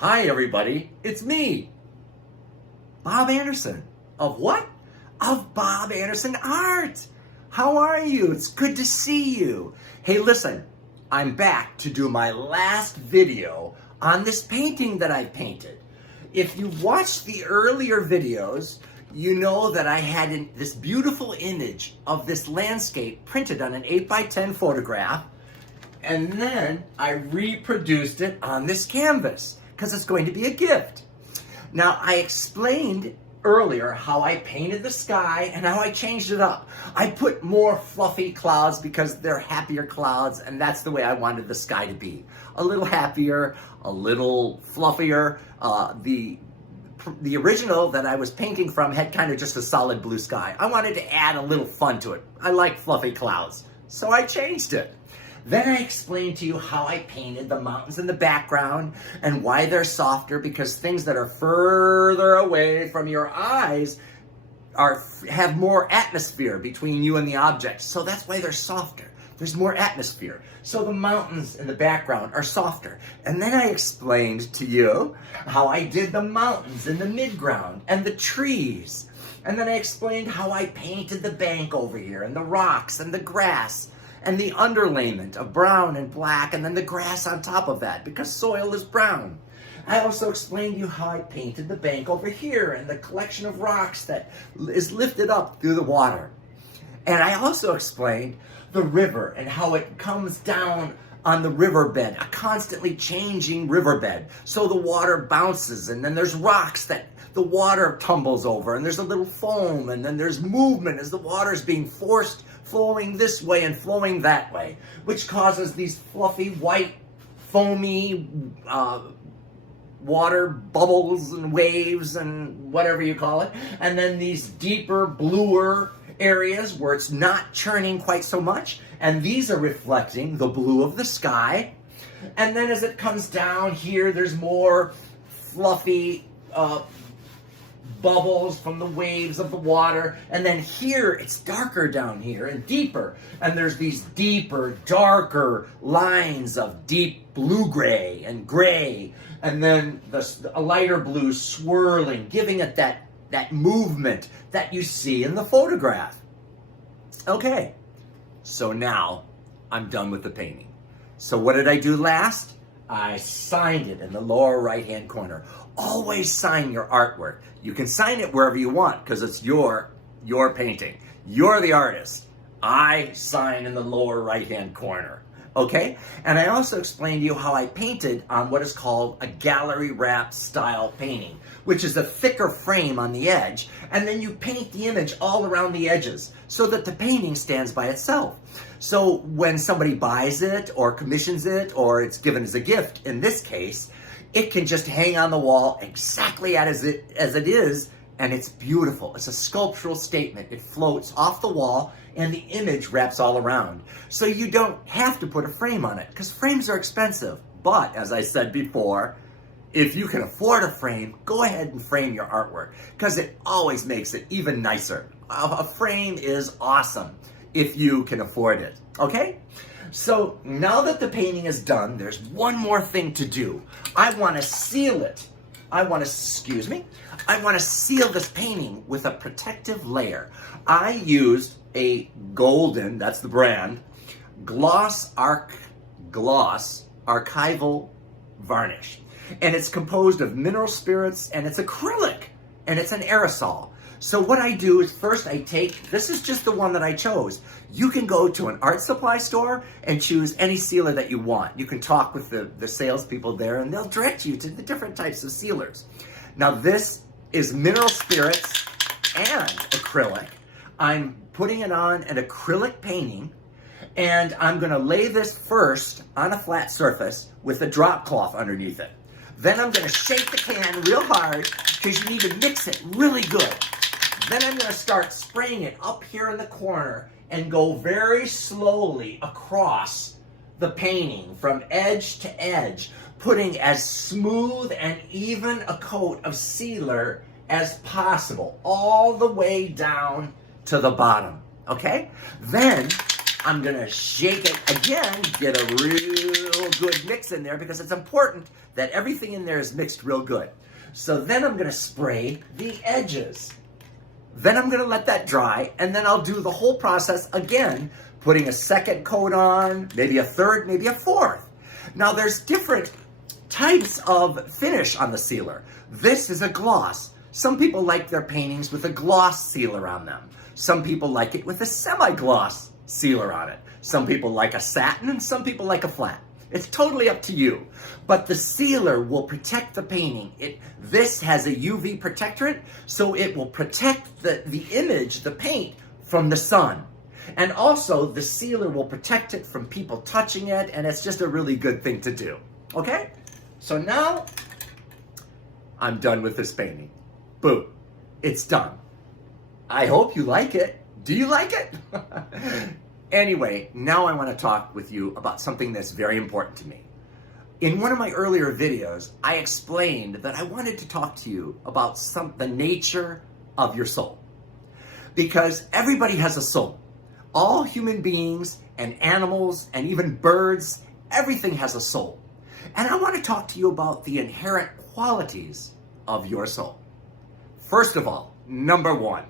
Hi everybody, it's me, Bob Anderson. Of what? Of Bob Anderson Art. How are you? It's good to see you. Hey listen, I'm back to do my last video on this painting that I painted. If you watched the earlier videos, you know that I had this beautiful image of this landscape printed on an 8x10 photograph, and then I reproduced it on this canvas because it's going to be a gift. Now, I explained earlier how I painted the sky and how I changed it up. I put more fluffy clouds because they're happier clouds, and that's the way I wanted the sky to be. A little happier, a little fluffier. The original that I was painting from had kind of just a solid blue sky. I wanted to add a little fun to it. I like fluffy clouds, so I changed it. Then I explained to you how I painted the mountains in the background and why they're softer, because things that are further away from your eyes have more atmosphere between you and the object. So that's why they're softer. There's more atmosphere. So the mountains in the background are softer. And then I explained to you how I did the mountains in the midground and the trees. And then I explained how I painted the bank over here and the rocks and the grass and the underlayment of brown and black, and then the grass on top of that, because soil is brown. I also explained to you how I painted the bank over here and the collection of rocks that is lifted up through the water. And I also explained the river and how it comes down on the riverbed, a constantly changing riverbed. So the water bounces, and then there's rocks that the water tumbles over, and there's a little foam, and then there's movement as the water's being forced, flowing this way and flowing that way, which causes these fluffy, white, foamy water bubbles and waves and whatever you call it. And then these deeper, bluer areas where it's not churning quite so much, and these are reflecting the blue of the sky. And then as it comes down here, there's more fluffy bubbles from the waves of the water, and then here it's darker down here and deeper, and there's these deeper, darker lines of deep blue-gray and gray, and then a lighter blue swirling, giving it that movement that you see in the photograph. Okay, so now I'm done with the painting. So what did I do last? I signed it in the lower right-hand corner. Always sign your artwork. You can sign it wherever you want because it's your painting. You're the artist. I sign in the lower right-hand corner. Okay? And I also explained to you how I painted on what is called a gallery wrap style painting, which is a thicker frame on the edge, and then you paint the image all around the edges so that the painting stands by itself. So when somebody buys it or commissions it or it's given as a gift, in this case, it can just hang on the wall exactly as it is, and it's beautiful. It's a sculptural statement. It floats off the wall, and the image wraps all around. So you don't have to put a frame on it, because frames are expensive. But, as I said before, if you can afford a frame, go ahead and frame your artwork, because it always makes it even nicer. A frame is awesome if you can afford it, okay? So now that the painting is done, there's one more thing to do. I want to seal it. I want to seal this painting with a protective layer. I used a golden, that's the brand, gloss archival varnish. And it's composed of mineral spirits, and it's acrylic, and it's an aerosol. So what I do is first I take, this is just the one that I chose. You can go to an art supply store and choose any sealer that you want. You can talk with the salespeople there, and they'll direct you to the different types of sealers. Now this is mineral spirits and acrylic. I'm putting it on an acrylic painting, and I'm gonna lay this first on a flat surface with a drop cloth underneath it. Then I'm gonna shake the can real hard because you need to mix it really good. Then I'm gonna start spraying it up here in the corner and go very slowly across the painting from edge to edge, putting as smooth and even a coat of sealer as possible, all the way down to the bottom, okay? Then I'm going to shake it again, get a real good mix in there because it's important that everything in there is mixed real good. So then I'm going to spray the edges. Then I'm going to let that dry, and then I'll do the whole process again, putting a second coat on, maybe a third, maybe a fourth. Now there's different types of finish on the sealer. This is a gloss. Some people like their paintings with a gloss sealer on them. Some people like it with a semi-gloss sealer on it. Some people like a satin and some people like a flat. It's totally up to you. But the sealer will protect the painting. This has a UV protectorant, so it will protect the image, the paint, from the sun. And also, the sealer will protect it from people touching it, and it's just a really good thing to do. Okay? So now, I'm done with this painting. Boom. It's done. I hope you like it. Do you like it? Anyway, now I want to talk with you about something that's very important to me. In one of my earlier videos, I explained that I wanted to talk to you about the nature of your soul. Because everybody has a soul. All human beings and animals and even birds, everything has a soul. And I want to talk to you about the inherent qualities of your soul. First of all, number one,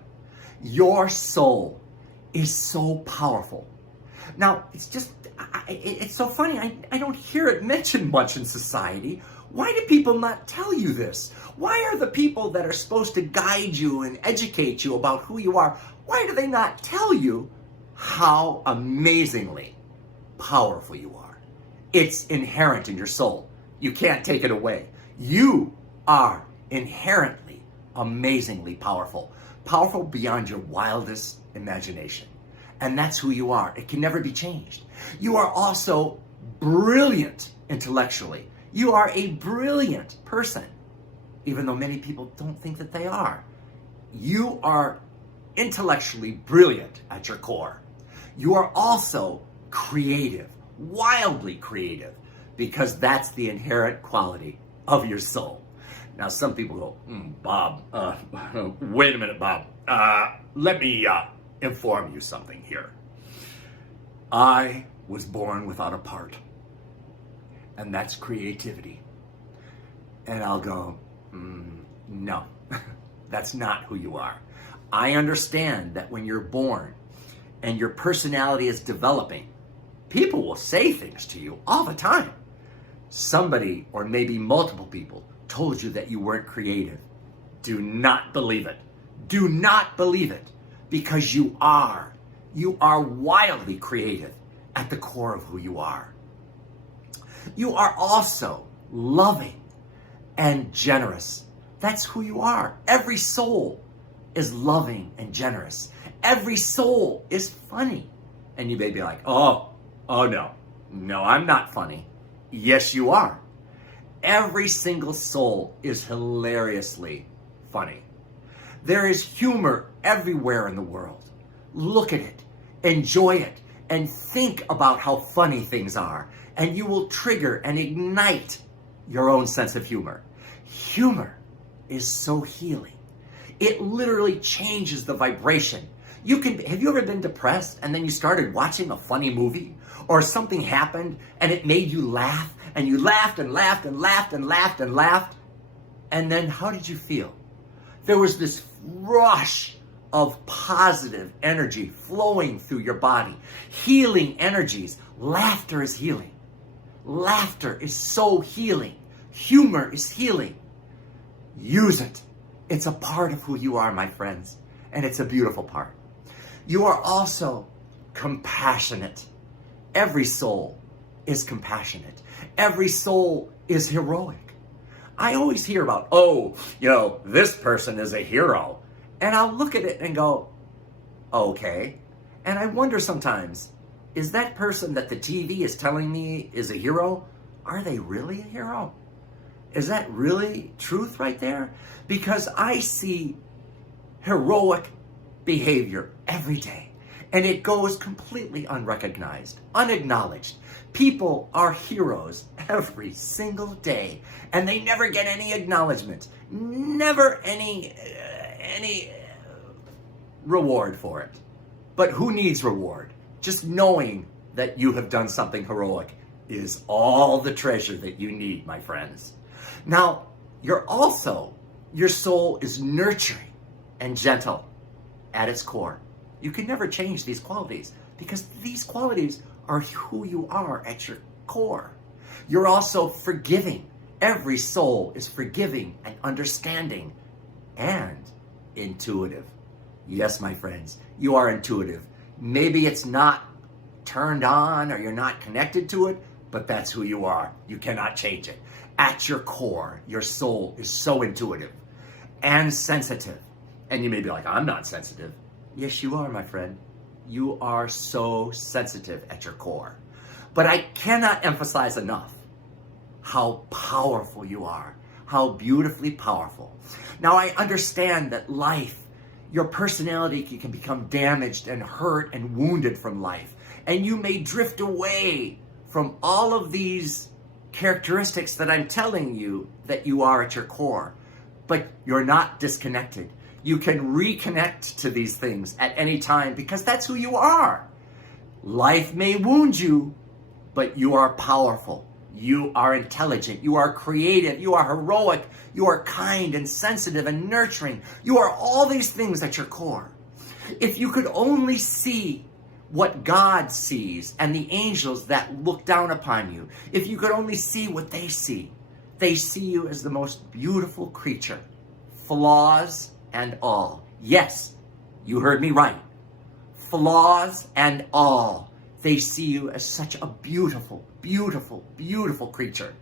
your soul is so powerful. Now, it's so funny. I don't hear it mentioned much in society. Why do people not tell you this? Why are the people that are supposed to guide you and educate you about who you are, why do they not tell you how amazingly powerful you are? It's inherent in your soul. You can't take it away. You are inherently, amazingly powerful. Powerful beyond your wildest imagination. And that's who you are. It can never be changed. You are also brilliant intellectually. You are a brilliant person, even though many people don't think that they are. You are intellectually brilliant at your core. You are also creative, wildly creative, because that's the inherent quality of your soul. Now, some people go, Bob, wait a minute, Bob. Let me inform you something here. I was born without a part, and that's creativity. And I'll go, no, that's not who you are. I understand that when you're born and your personality is developing, people will say things to you all the time. Somebody, or maybe multiple people, told you that you weren't creative. Do not believe it. Do not believe it, because you are. You are wildly creative at the core of who you are. You are also loving and generous. That's who you are. Every soul is loving and generous. Every soul is funny. And you may be like, oh no, I'm not funny. Yes, you are. Every single soul is hilariously funny. There is humor everywhere in the world. Look at it, enjoy it, and think about how funny things are, and you will trigger and ignite your own sense of humor. Humor is so healing. It literally changes the vibration. Have you ever been depressed and then you started watching a funny movie, or something happened and it made you laugh, and you laughed and laughed and laughed and laughed and laughed, and then how did you feel? There was this rush of positive energy flowing through your body, healing energies. Laughter is healing. Laughter is so healing. Humor is healing. Use it. It's a part of who you are, my friends, and it's a beautiful part. You are also compassionate. Every soul is compassionate. Every soul is heroic. I always hear about, this person is a hero. And I'll look at it and go, okay. And I wonder sometimes, is that person that the TV is telling me is a hero, are they really a hero? Is that really truth right there? Because I see heroic behavior every day, and it goes completely unrecognized, unacknowledged. People are heroes every single day, and they never get any acknowledgement, never any reward for it. But who needs reward? just knowing that you have done something heroic is all the treasure that you need, my friends. Now, your soul is nurturing and gentle at its core. You can never change these qualities because these qualities are who you are at your core. You're also forgiving. Every soul is forgiving and understanding and intuitive. Yes, my friends, you are intuitive. Maybe it's not turned on or you're not connected to it, but that's who you are. You cannot change it. At your core, your soul is so intuitive and sensitive. And you may be like, I'm not sensitive. Yes, you are, my friend. You are so sensitive at your core. But I cannot emphasize enough how powerful you are, how beautifully powerful. Now, I understand that life, your personality can become damaged and hurt and wounded from life. And you may drift away from all of these characteristics that I'm telling you that you are at your core. But you're not disconnected. You can reconnect to these things at any time because that's who you are. Life may wound you, but you are powerful. You are intelligent. You are creative. You are heroic. You are kind and sensitive and nurturing. You are all these things at your core. If you could only see what God sees and the angels that look down upon you, if you could only see what they see you as the most beautiful creature, flaws and all. Yes, you heard me right. Flaws and all. They see you as such a beautiful, beautiful, beautiful creature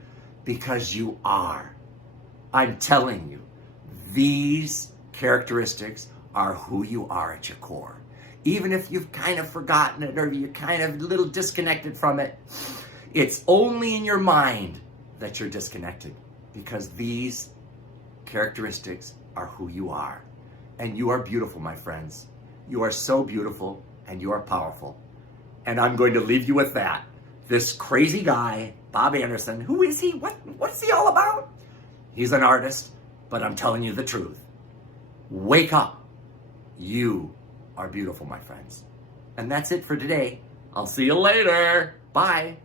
because you are. I'm telling you, these characteristics are who you are at your core. Even if you've kind of forgotten it or you're kind of a little disconnected from it, it's only in your mind that you're disconnected because these characteristics are who you are. And you are beautiful, my friends. You are so beautiful and you are powerful. And I'm going to leave you with that. This crazy guy, Bob Anderson, who is he? What is he all about? He's an artist, but I'm telling you the truth. Wake up. You are beautiful, my friends. And that's it for today. I'll see you later. Bye.